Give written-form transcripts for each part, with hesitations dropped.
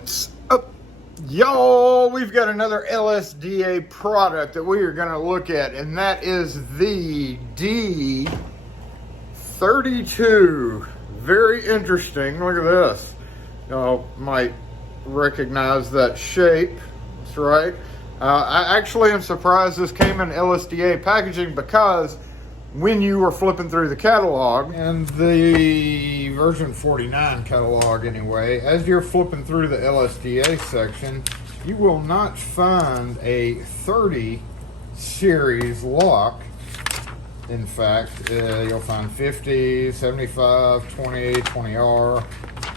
What's up, y'all? We've got another LSDA product that we are going to look at, and that is the D32. Very interesting. Look at this. Y'all might recognize that shape. That's right. I actually am surprised this came in LSDA packaging, because when you were flipping through the catalog, and the version 49 catalog anyway, as you're flipping through the LSDA section, you will not find a 30 series lock. In fact, you'll find 50, 75, 20, 20R,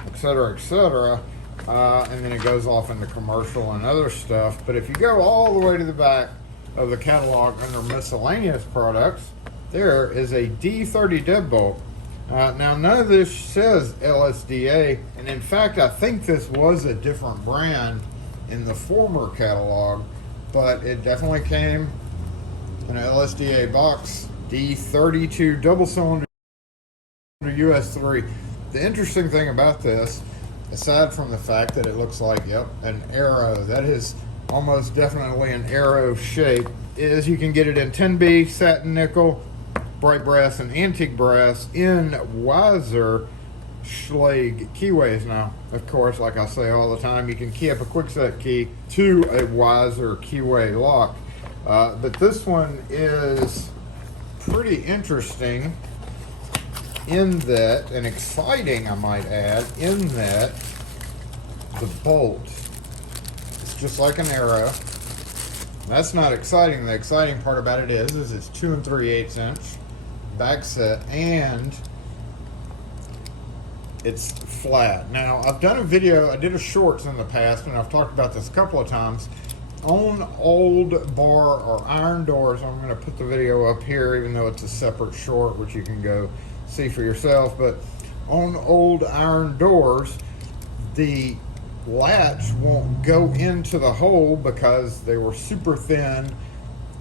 etc., etc. And then it goes off into commercial and other stuff. But if you go all the way to the back of the catalog under miscellaneous products, there is a D30 Deadbolt. Now, none of this says LSDA, and in fact, I think this was a different brand in the former catalog, but it definitely came in an LSDA box, D32 double cylinder US3. The interesting thing about this, aside from the fact that it looks like, yep, an arrow, that is almost definitely an arrow shape, is you can get it in 10B, satin nickel, bright brass, and antique brass in Wiser Schlage keyways. Now, of course, like I say all the time, you can key up a quickset key to a Wiser keyway lock. But this one is pretty interesting in that, and exciting, I might add, in that the bolt is just like an arrow. That's not exciting. The exciting part about it is it's 2 3/8 inch back set, and it's flat. Now, I've done a video, I did a shorts in the past, and I've talked about this a couple of times on old bar or iron doors. I'm going to put the video up here, even though it's a separate short, which you can go see for yourself. But on old iron doors, the latch won't go into the hole because they were super thin,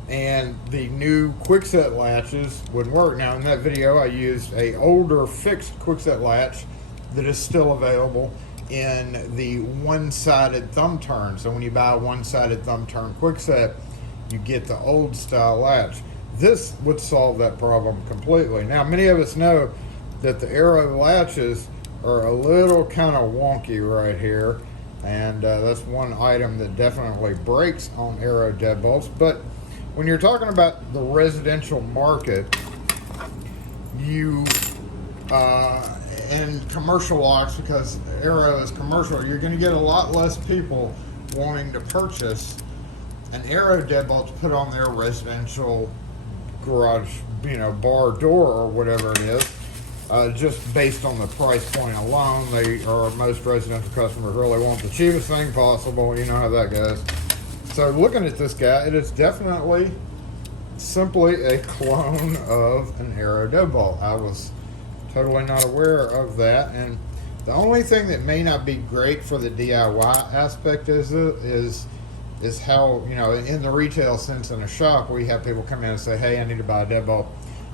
and the new quickset latches wouldn't work. Now, in that video, I used a older fixed quickset latch that is still available in the one-sided thumb turn. So when you buy a one-sided thumb turn quickset, you get the old style latch. This would solve that problem completely. Now, many of us know that the arrow latches are a little kind of wonky right here, and that's one item that definitely breaks on arrow deadbolts. But when you're talking about the residential market, you and commercial locks, because arrow is commercial, you're going to get a lot less people wanting to purchase an arrow deadbolt to put on their residential garage, bar door or whatever it is. Just based on the price point alone, most residential customers really want the cheapest thing possible. You know how that goes. So looking at this guy, it is definitely simply a clone of an arrow deadbolt. I was totally not aware of that, and the only thing that may not be great for the DIY aspect is how, in the retail sense in a shop, we have people come in and say, hey, I need to buy a deadbolt,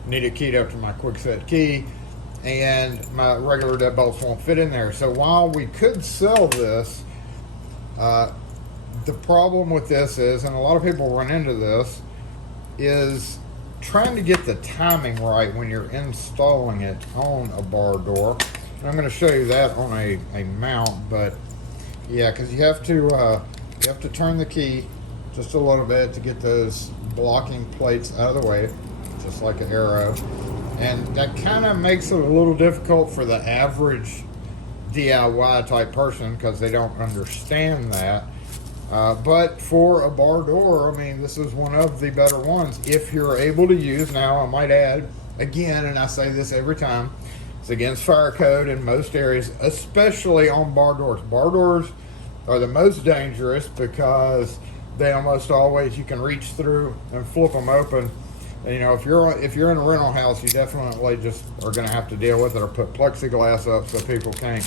need it keyed up to my quickset key, and my regular deadbolts won't fit in there. So while we could sell this, the problem with this is, and a lot of people run into this, is trying to get the timing right when you're installing it on a bar door. And I'm going to show you that on a mount, but yeah, because you have to turn the key just a little bit to get those blocking plates out of the way, just like an arrow. And that kind of makes it a little difficult for the average DIY type person, because they don't understand that. But for a bar door, I mean, this is one of the better ones if you're able to use. Now, I might add, again, and I say this every time, it's against fire code in most areas, especially on bar doors. Bar doors are the most dangerous because they almost always, you can reach through and flip them open. And, if you're in a rental house, you definitely just are going to have to deal with it, or put plexiglass up so people can't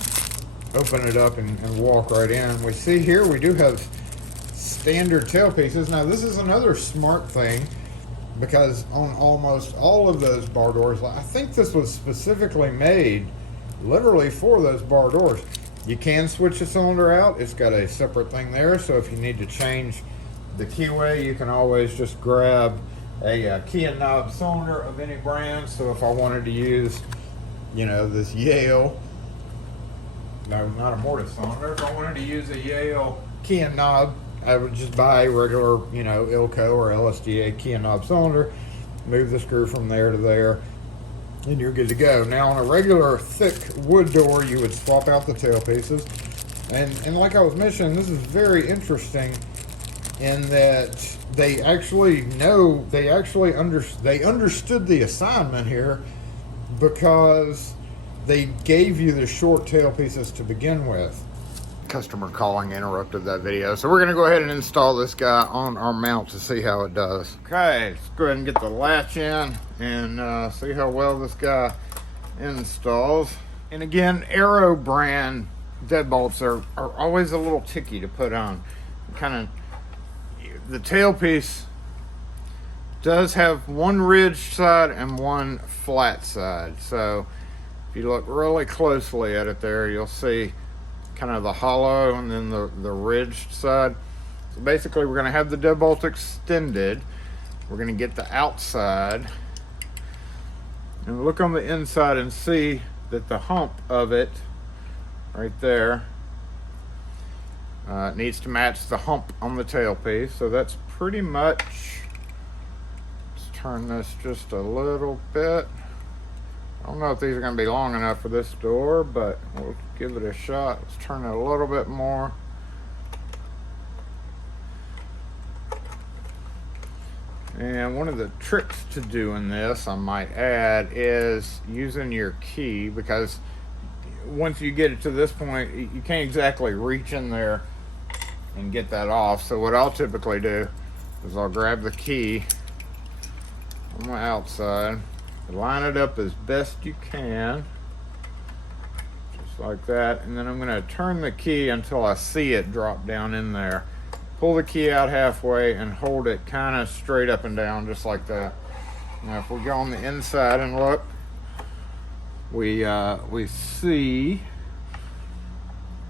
open it up and walk right in. We see here we do have standard tailpieces. Now, this is another smart thing, because on almost all of those bar doors, I think this was specifically made literally for those bar doors. You can switch the cylinder out. It's got a separate thing there, so if you need to change the keyway, you can always just grab a key and knob cylinder of any brand. So if I wanted to use, you know, this Yale, no, not a mortise cylinder, if I wanted to use a Yale key and knob, I would just buy a regular, you know, Ilco or LSDA key and knob cylinder, move the screw from there to there, and you're good to go. Now on a regular thick wood door, you would swap out the tail pieces. And like I was mentioning, this is very interesting in that they actually understood the assignment here, because they gave you the short tail pieces to begin with. Customer calling interrupted that video, so we're going to go ahead and install this guy on our mount to see how it does. Okay, let's go ahead and get the latch in and see how well this guy installs. And again, Aero brand deadbolts are always a little tricky to put on. Kind of, the tailpiece does have one ridged side and one flat side, so if you look really closely at it there, you'll see kind of the hollow and then the ridged side. So basically we're going to have the deadbolt extended. We're going to get the outside and look on the inside and see that the hump of it right there needs to match the hump on the tailpiece. So that's pretty much, let's turn this just a little bit. I don't know if these are going to be long enough for this door, but we'll give it a shot. Let's turn it a little bit more. And one of the tricks to doing this, I might add, is using your key, because once you get it to this point, you can't exactly reach in there and get that off. So what I'll typically do is I'll grab the key on the outside, line it up as best you can, just like that, and then I'm going to turn the key until I see it drop down in there. Pull the key out halfway and hold it kind of straight up and down, just like that. Now if we go on the inside and look, we see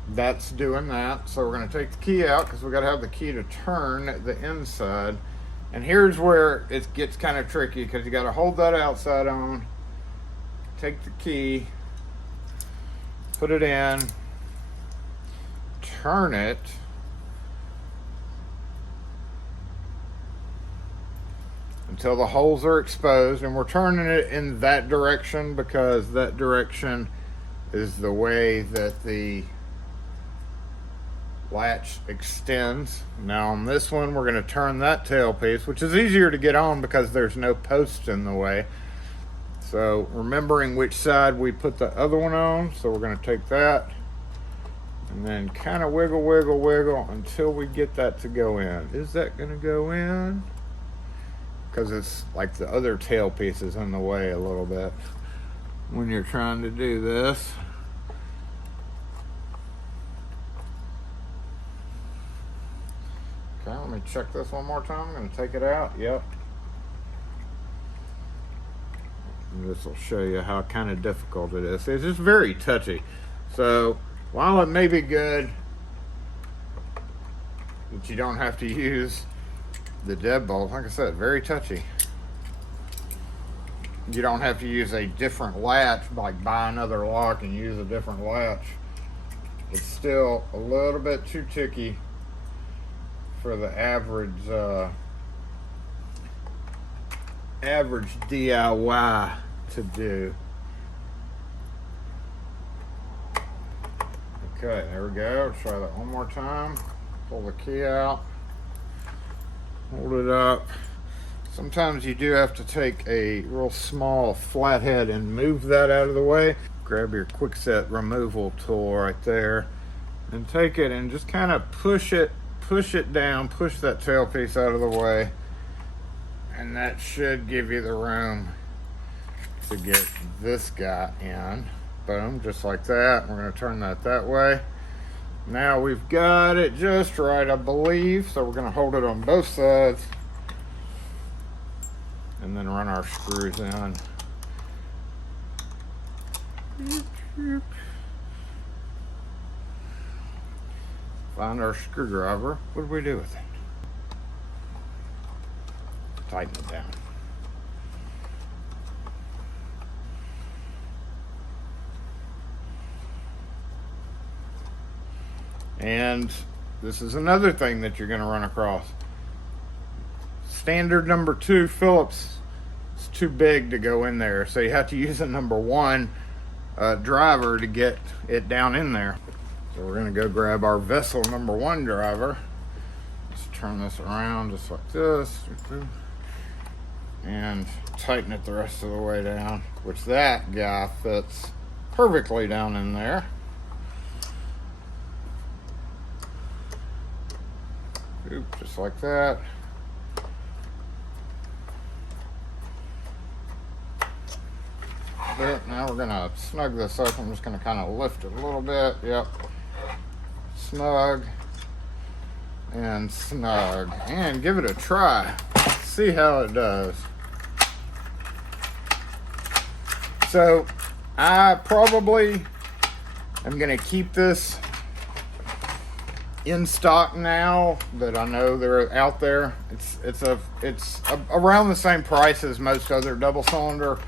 that's doing that. So we're going to take the key out, because we got to have the key to turn the inside. And here's where it gets kind of tricky, because you got to hold that outside on, take the key, put it in, turn it, until the holes are exposed. And we're turning it in that direction because that direction is the way that the latch extends. Now on this one, we're going to turn that tailpiece, which is easier to get on because there's no post in the way. So remembering which side we put the other one on, so we're going to take that and then kind of wiggle, wiggle, wiggle until we get that to go in. Is that going to go in? Because it's like the other tailpiece is in the way a little bit when you're trying to do this. Okay, let me check this one more time. I'm going to take it out. Yep. And this will show you how kind of difficult it is. It's just very touchy. So while it may be good that you don't have to use the deadbolt, like I said, very touchy. You don't have to use a different latch, like buy another lock and use a different latch. It's still a little bit too tricky for the average DIY to do. Okay, there we go. Try that one more time. Pull the key out. Hold it up. Sometimes you do have to take a real small flathead and move that out of the way. Grab your quick set removal tool right there and take it and just kind of push it down, push that tailpiece out of the way, and that should give you the room to get this guy in. Boom, just like that. We're going to turn that way. Now we've got it just right, I believe, so we're going to hold it on both sides and then run our screws in. Find our screwdriver. What do we do with it? Tighten it down. And this is another thing that you're going to run across. Standard number 2 Phillips is too big to go in there, so you have to use a number 1 driver to get it down in there. So we're going to go grab our vessel number 1 driver. Let's turn this around just like this and tighten it the rest of the way down, which that guy fits perfectly down in there. Oop, just like that. Now we're gonna snug this up. I'm just gonna kind of lift it a little bit. Yep. Snug and snug, and give it a try. See how it does. So I probably am gonna keep this in stock now that I know they're out there. It's around the same price as most other double cylinder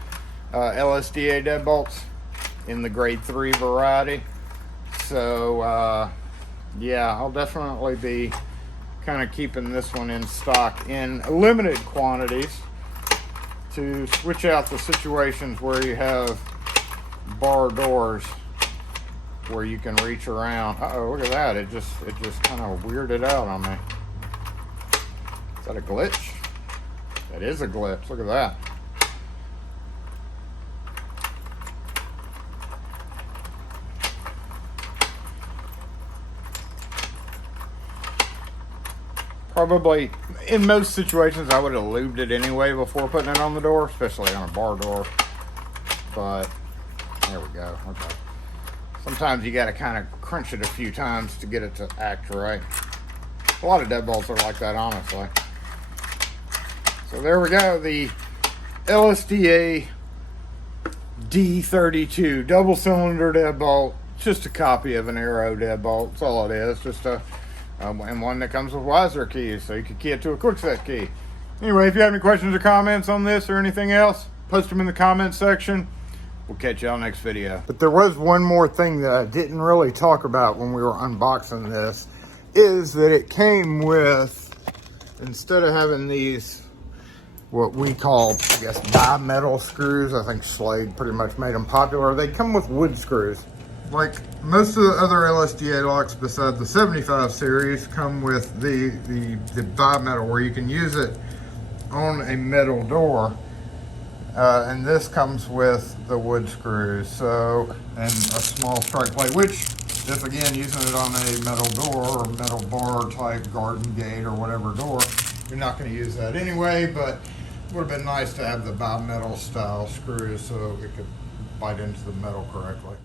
LSDA deadbolts in the grade 3 variety. So yeah, I'll definitely be kind of keeping this one in stock in limited quantities to switch out the situations where you have bar doors where you can reach around. Uh-oh, look at that. It just kind of weirded out on me. Is that a glitch? That is a glitch. Look at that. Probably, in most situations, I would have lubed it anyway before putting it on the door, especially on a bar door. But, there we go. Okay. Sometimes you got to kind of crunch it a few times to get it to act right. A lot of deadbolts are like that, honestly. So there we go. The LSDA D32 double cylinder deadbolt. Just a copy of an Arrow deadbolt. That's all it is. Just a and one that comes with Wiser keys, so you can key it to a quick set key. Anyway, if you have any questions or comments on this or anything else, post them in the comments section. We'll catch y'all next video. But there was one more thing that I didn't really talk about when we were unboxing this, is that it came with, instead of having these, what we call, I guess, bimetal screws, I think Slade pretty much made them popular, they come with wood screws. Like most of the other LSDA locks beside the 75 series come with the bimetal, where you can use it on a metal door. And this comes with the wood screws, so, and a small strike plate, which, if again, using it on a metal door or metal bar type garden gate or whatever door, you're not going to use that anyway, but it would have been nice to have the bimetal style screws so it could bite into the metal correctly.